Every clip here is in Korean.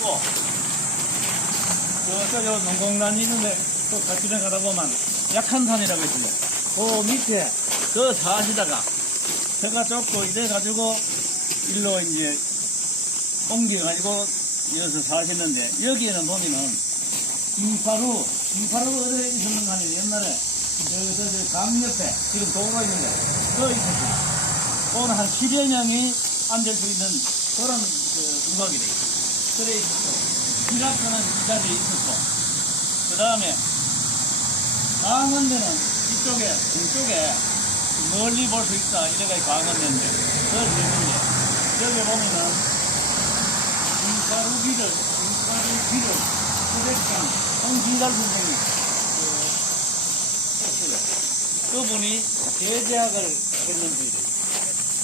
또, 저, 저, 농공란 있는데, 또 같이 가다 보면, 약한 산이라고 있어요. 그 밑에, 저 사시다가, 배가 좁고 이래 가지고, 일로 이제, 옮겨 가지고, 여기서 사시는데, 여기에는 보면은, 김파루, 김파루 어디에 있었는 거 아니에요? 옛날에, 저, 강 옆에, 지금 도로가 있는데, 그 있었어요. 오늘 한 10여 명이 앉을 수 있는 그런 그 음악이 돼있 그래 있었고, 기락하는 이 자리에 있었고, 그 다음에 강원대는 이쪽에, 동쪽에 멀리 볼 수 있다. 이래가 강원대인데, 그걸 되는데, 여기 보면은 김가루기를, 김가루기를, 소백장, 홍진달 선생님, 그. 그분이 대제학을 했는 분이래요.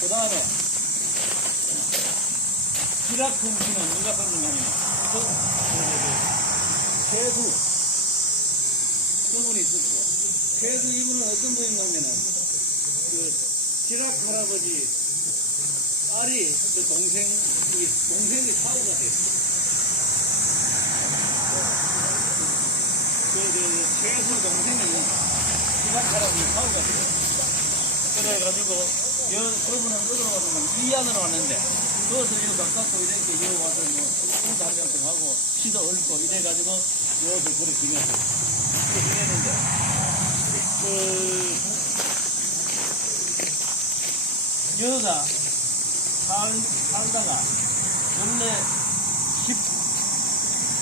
그 다음에 히라크기는 누가 썼느냐면 그, 그, 개수 그분이 있었고 개수 이분은 어떤 분이냐면은 그 지락 할아버지 딸이 그 동생 이 동생이 사고가 됐어. 그, 그, 최수 동생이 지락 할아버지 사고가 됐어. 그래가지고 여 그분은 어디로 가면 이안으로 왔는데 그것을 여기 가깝고 이렇게 여기 와서 뭐 술도 한잔씩 하고 시도 얽고 이래가지고 여기서 그래 지냈어요. 그래 지냈는데 그 여가 살, 살다가 원래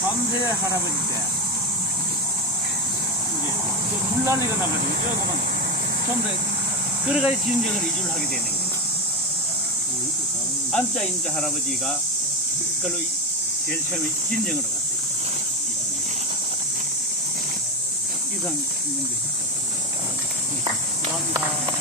13세 할아버지 때 이제 그 물난리가 나가지고 보면 전부 다 그래가 진정을 이주를 하게 되는 거예요. 안자 인자 할아버지가 그걸로 제일 처음에 진정을 갔어요. 이상 있는데. 감사합니다.